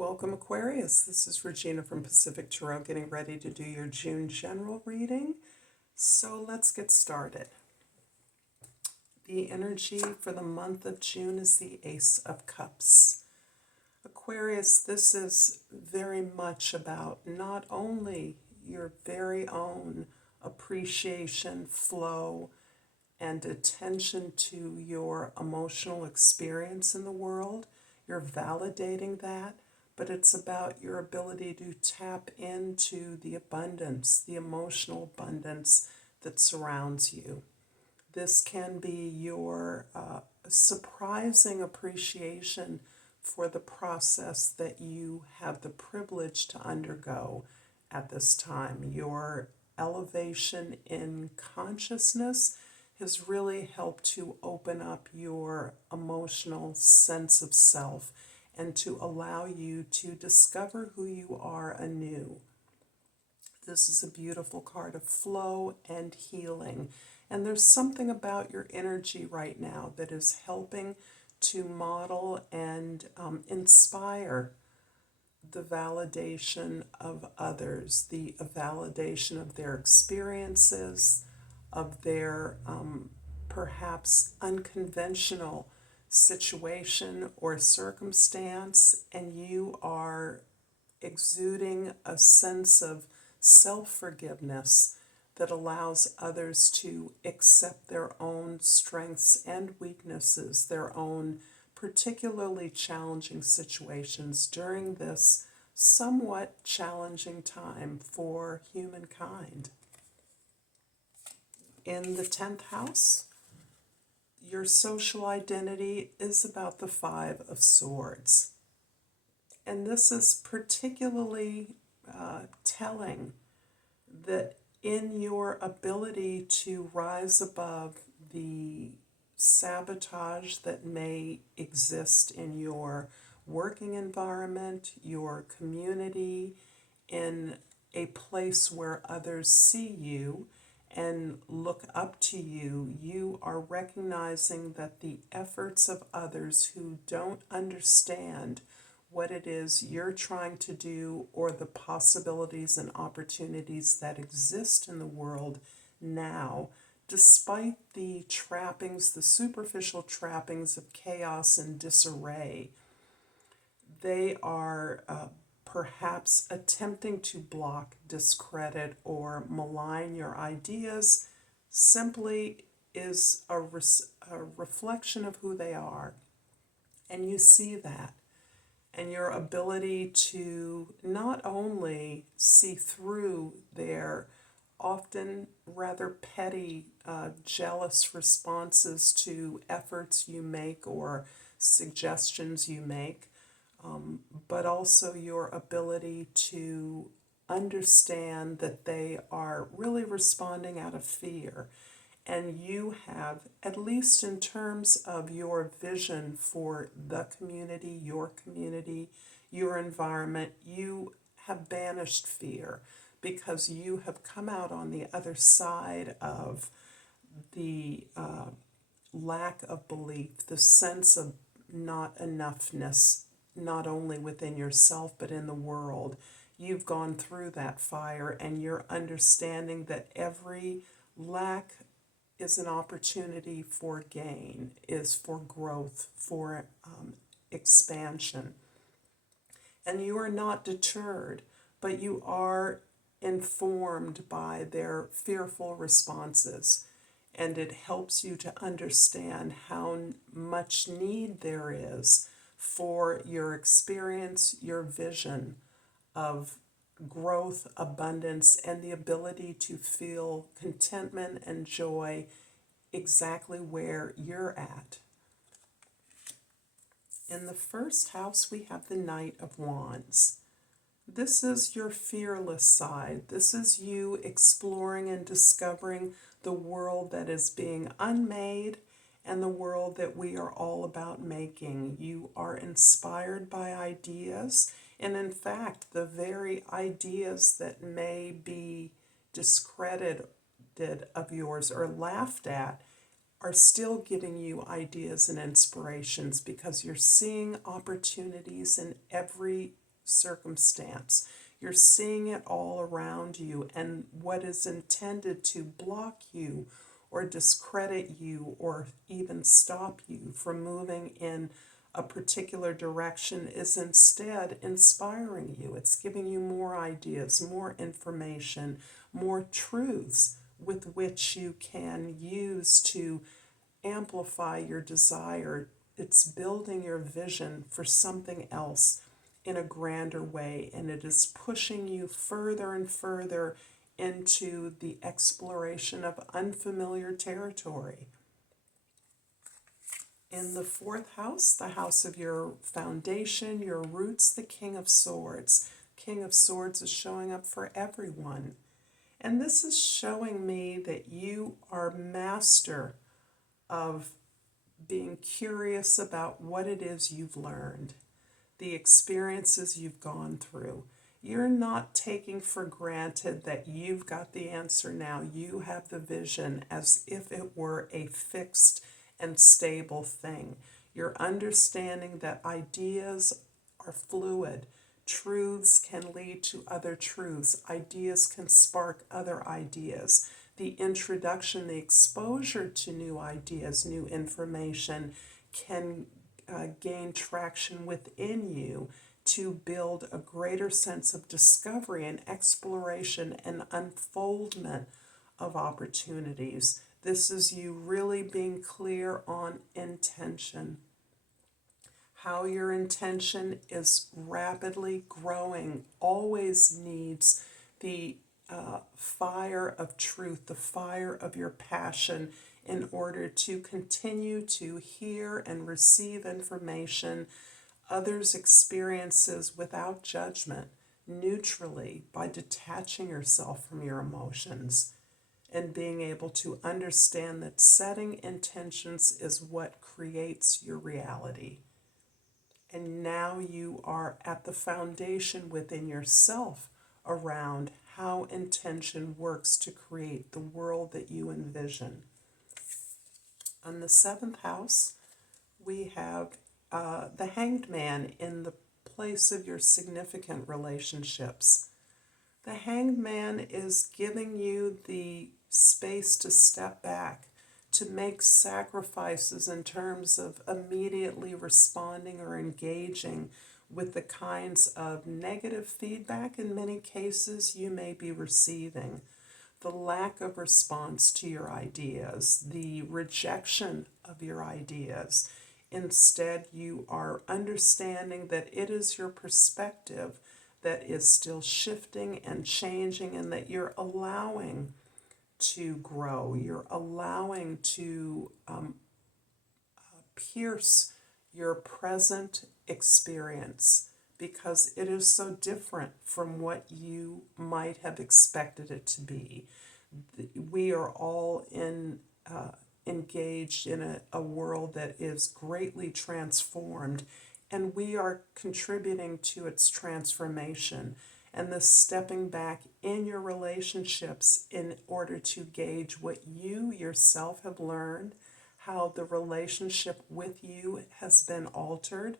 Welcome, Aquarius. This is Regina from Pacific Tarot, getting ready to do your June general reading. So let's get started. The energy for the month of June is the Ace of Cups. Aquarius, this is very much about not only your very own appreciation, flow, and attention to your emotional experience in the world. You're validating that, but it's about your ability to tap into the abundance, the emotional abundance that surrounds you. This can be your surprising appreciation for the process that you have the privilege to undergo at this time. Your elevation in consciousness has really helped to open up your emotional sense of self and to allow you to discover who you are anew. This is a beautiful card of flow and healing. And there's something about your energy right now that is helping to model and inspire the validation of others, the validation of their experiences, of their perhaps unconventional situation or circumstance, and you are exuding a sense of self-forgiveness that allows others to accept their own strengths and weaknesses, their own particularly challenging situations during this somewhat challenging time for humankind. In the 10th house, your social identity is about the Five of Swords. And this is particularly telling that in your ability to rise above the sabotage that may exist in your working environment, your community, in a place where others see you and look up to you, you are recognizing that the efforts of others who don't understand what it is you're trying to do or the possibilities and opportunities that exist in the world now, despite the trappings, the superficial trappings of chaos and disarray, they are perhaps attempting to block, discredit, or malign your ideas simply is a reflection of who they are. And you see that. And your ability to not only see through their often rather petty, jealous responses to efforts you make or suggestions you make, but also your ability to understand that they are really responding out of fear. And you have, at least in terms of your vision for the community, your environment, you have banished fear because you have come out on the other side of the lack of belief, the sense of not enoughness, not only within yourself but in the world. You've gone through that fire and you're understanding that every lack is an opportunity for gain, is for growth, for expansion. And you are not deterred, but you are informed by their fearful responses. And it helps you to understand how much need there is for your experience, your vision of growth, abundance, and the ability to feel contentment and joy exactly where you're at. In the first house, we have the Knight of Wands. This is your fearless side. This is you exploring and discovering the world that is being unmade and the world that we are all about making. You are inspired by ideas, and in fact, the very ideas that may be discredited of yours or laughed at are still giving you ideas and inspirations because you're seeing opportunities in every circumstance. You're seeing it all around you, and what is intended to block you or discredit you or even stop you from moving in a particular direction is instead inspiring you. It's giving you more ideas, more information, more truths with which you can use to amplify your desire. It's building your vision for something else in a grander way, and it is pushing you further and further into the exploration of unfamiliar territory. In the fourth house, the house of your foundation, your roots, the King of Swords. King of Swords is showing up for everyone. And this is showing me that you are master of being curious about what it is you've learned, the experiences you've gone through. You're not taking for granted that you've got the answer now. You have the vision as if it were a fixed and stable thing. You're understanding that ideas are fluid. Truths can lead to other truths. Ideas can spark other ideas. The introduction, the exposure to new ideas, new information can gain traction within you to build a greater sense of discovery and exploration and unfoldment of opportunities. This is you really being clear on intention. How your intention is rapidly growing always needs the fire of truth, the fire of your passion, in order to continue to hear and receive information, others' experiences without judgment, neutrally, by detaching yourself from your emotions and being able to understand that setting intentions is what creates your reality. And now you are at the foundation within yourself around how intention works to create the world that you envision. On the seventh house, we have the Hanged Man in the place of your significant relationships. The Hanged Man is giving you the space to step back, to make sacrifices in terms of immediately responding or engaging with the kinds of negative feedback in many cases you may be receiving. The lack of response to your ideas, the rejection of your ideas. Instead, you are understanding that it is your perspective that is still shifting and changing, and that you're allowing to grow. You're allowing to pierce your present experience because it is so different from what you might have expected it to be. We are all engaged in a world that is greatly transformed, and we are contributing to its transformation. And this stepping back in your relationships in order to gauge what you yourself have learned, how the relationship with you has been altered,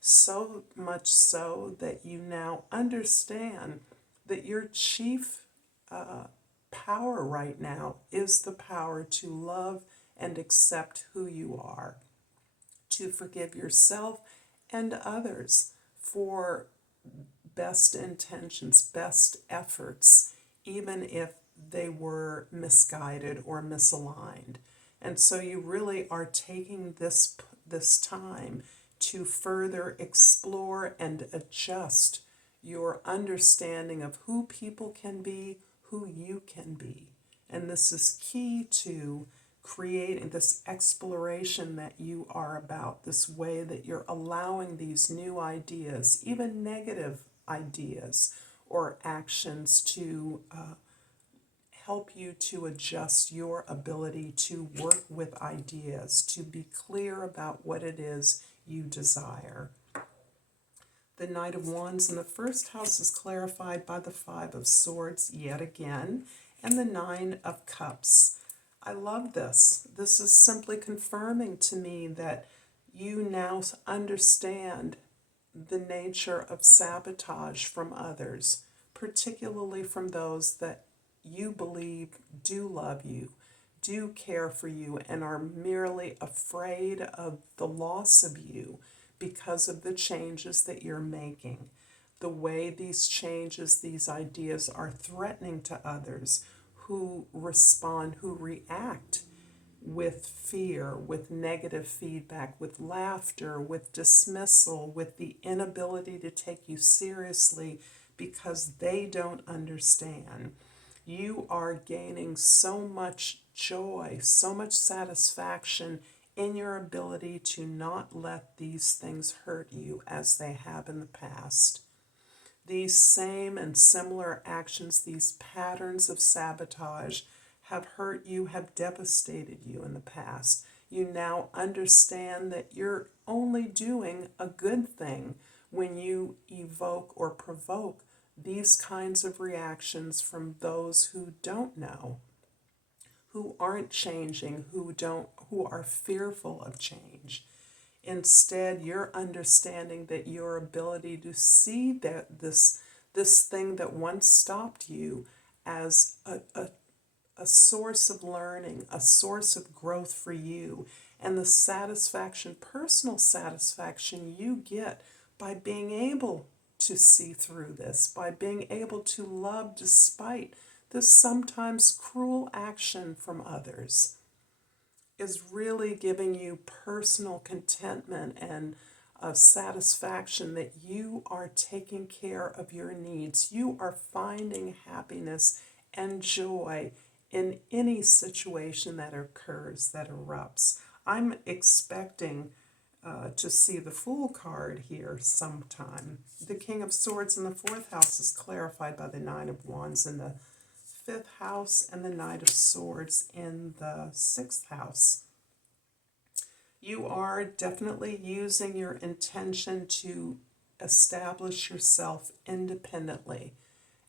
so much so that you now understand that your chief power right now is the power to love and accept who you are, to forgive yourself and others for best intentions, best efforts, even if they were misguided or misaligned. And so you really are taking this time to further explore and adjust your understanding of who people can be, who you can be. And this is key to creating this exploration that you are about, this way that you're allowing these new ideas, even negative ideas or actions, to help you to adjust your ability to work with ideas, to be clear about what it is you desire. The Knight of Wands in the first house is clarified by the Five of Swords yet again, and the Nine of Cups. I love this. This is simply confirming to me that you now understand the nature of sabotage from others, particularly from those that you believe do love you, do care for you, and are merely afraid of the loss of you because of the changes that you're making. The way these changes, these ideas are threatening to others who respond, who react with fear, with negative feedback, with laughter, with dismissal, with the inability to take you seriously because they don't understand. You are gaining so much joy, so much satisfaction in your ability to not let these things hurt you as they have in the past. These same and similar actions, these patterns of sabotage, have hurt you, have devastated you in the past. You now understand that you're only doing a good thing when you evoke or provoke these kinds of reactions from those who don't know, who aren't changing, who are fearful of change. Instead, you're understanding that your ability to see that this thing that once stopped you as a source of learning, a source of growth for you, and the satisfaction, personal satisfaction you get by being able to see through this, by being able to love despite this sometimes cruel action from others, is really giving you personal contentment and a satisfaction that you are taking care of your needs. You are finding happiness and joy in any situation that occurs, that erupts. I'm expecting to see the Fool card here sometime. The King of Swords in the 4th house is clarified by the Nine of Wands in the 5th house and the Knight of Swords in the 6th house. You are definitely using your intention to establish yourself independently,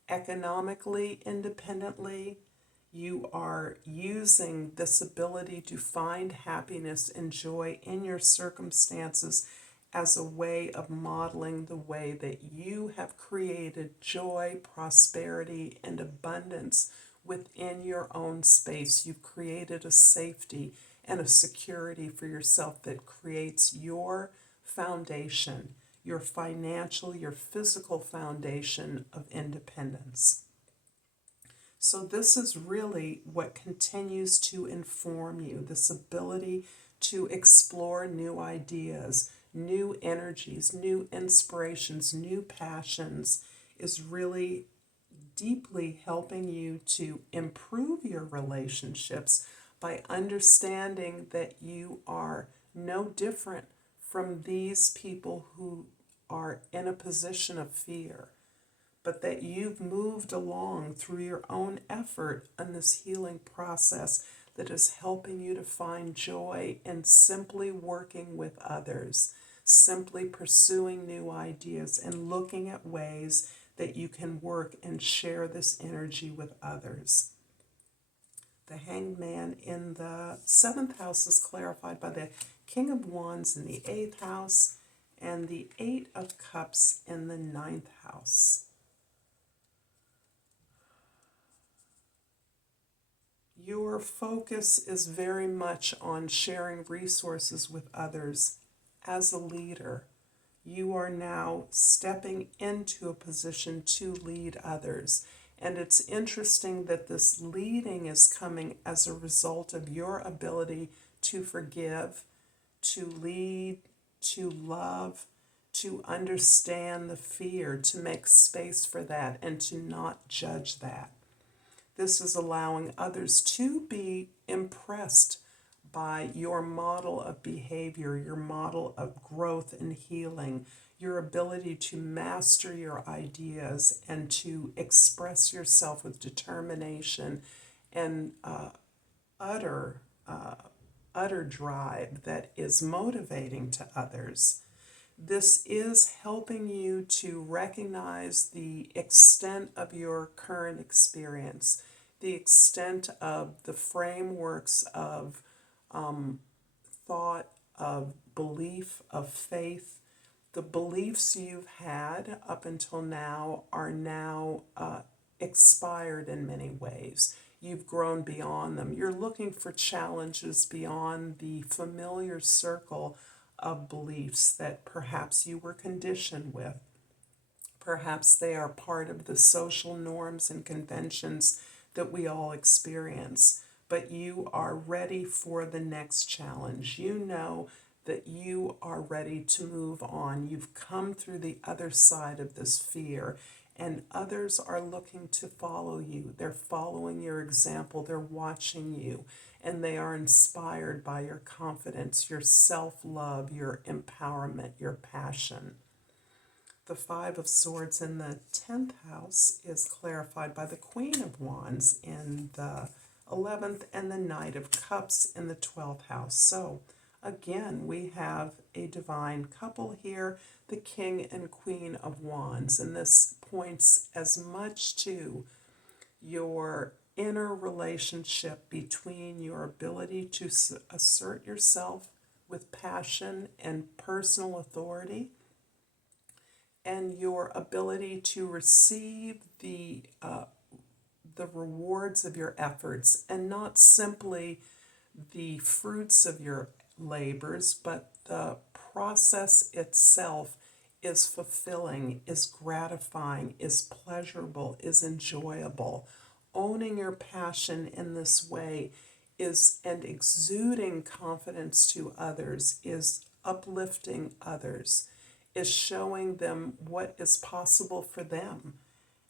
economically independently. You are using this ability to find happiness and joy in your circumstances as a way of modeling the way that you have created joy, prosperity, and abundance within your own space. You've created a safety and a security for yourself that creates your foundation, your financial, your physical foundation of independence. So this is really what continues to inform you, this ability to explore new ideas, new energies, new inspirations, new passions is really deeply helping you to improve your relationships by understanding that you are no different from these people who are in a position of fear, but that you've moved along through your own effort in this healing process that is helping you to find joy in simply working with others, simply pursuing new ideas and looking at ways that you can work and share this energy with others. The Hanged Man in the 7th house is clarified by the King of Wands in the 8th house and the 8 of Cups in the 9th house. Your focus is very much on sharing resources with others. As a leader, you are now stepping into a position to lead others. And it's interesting that this leading is coming as a result of your ability to forgive, to lead, to love, to understand the fear, to make space for that, and to not judge that. This is allowing others to be impressed by your model of behavior, your model of growth and healing, your ability to master your ideas and to express yourself with determination and utter drive that is motivating to others. This is helping you to recognize the extent of your current experience, the extent of the frameworks of thought, of belief, of faith The beliefs you've had up until now are now expired in many ways. You've grown beyond them. You're looking for challenges beyond the familiar circle of beliefs that perhaps you were conditioned with. Perhaps they are part of the social norms and conventions that we all experience. But you are ready for the next challenge. You know that you are ready to move on. You've come through the other side of this fear, and others are looking to follow you. They're following your example. They're watching you, and they are inspired by your confidence, your self-love, your empowerment, your passion. The Five of Swords in the 10th house is clarified by the Queen of Wands in the 11th and the Knight of Cups in the 12th house. So again, we have a divine couple here, the King and Queen of Wands, and this points as much to your inner relationship between your ability to assert yourself with passion and personal authority, and your ability to receive the rewards of your efforts, and not simply the fruits of your labors, but the process itself is fulfilling, is gratifying, is pleasurable, is enjoyable. Owning your passion in this way is, and exuding confidence to others, is uplifting others, is showing them what is possible for them.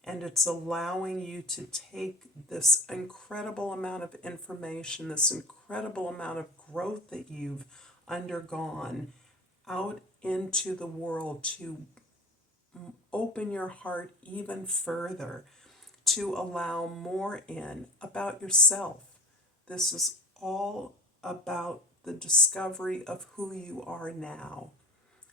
And it's allowing you to take this incredible amount of information, this incredible amount of growth that you've undergone out into the world, to open your heart even further, to allow more in about yourself. This is all about the discovery of who you are now,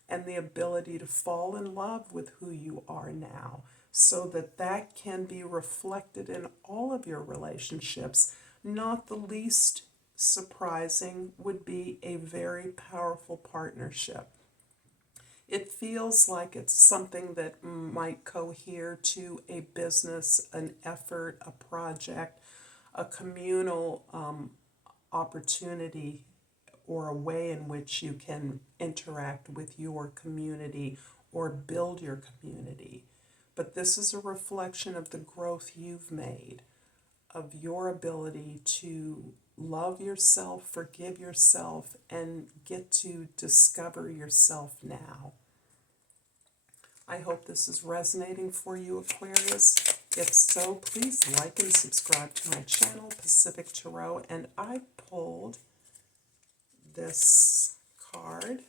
and the ability to fall in love with who you are now, so that that can be reflected in all of your relationships. Not the least surprising would be a very powerful partnership. It feels like it's something that might cohere to a business, an effort, a project, a communal opportunity, or a way in which you can interact with your community or build your community. But this is a reflection of the growth you've made, of your ability to love yourself, forgive yourself, and get to discover yourself now. I hope this is resonating for you, Aquarius. If so, please like and subscribe to my channel, Pacific Tarot. And I pulled this card,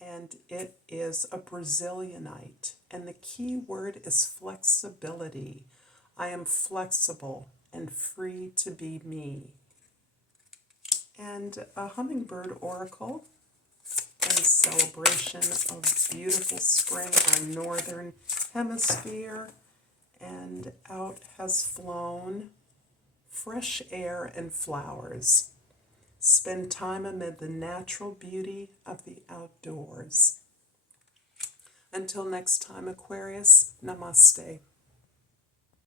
and it is a Brazilianite, and the key word is flexibility. I am flexible and free to be me. And a hummingbird oracle in celebration of beautiful spring, our northern hemisphere, and out has flown fresh air and flowers. Spend time amid the natural beauty of the outdoors. Until next time, Aquarius, Namaste.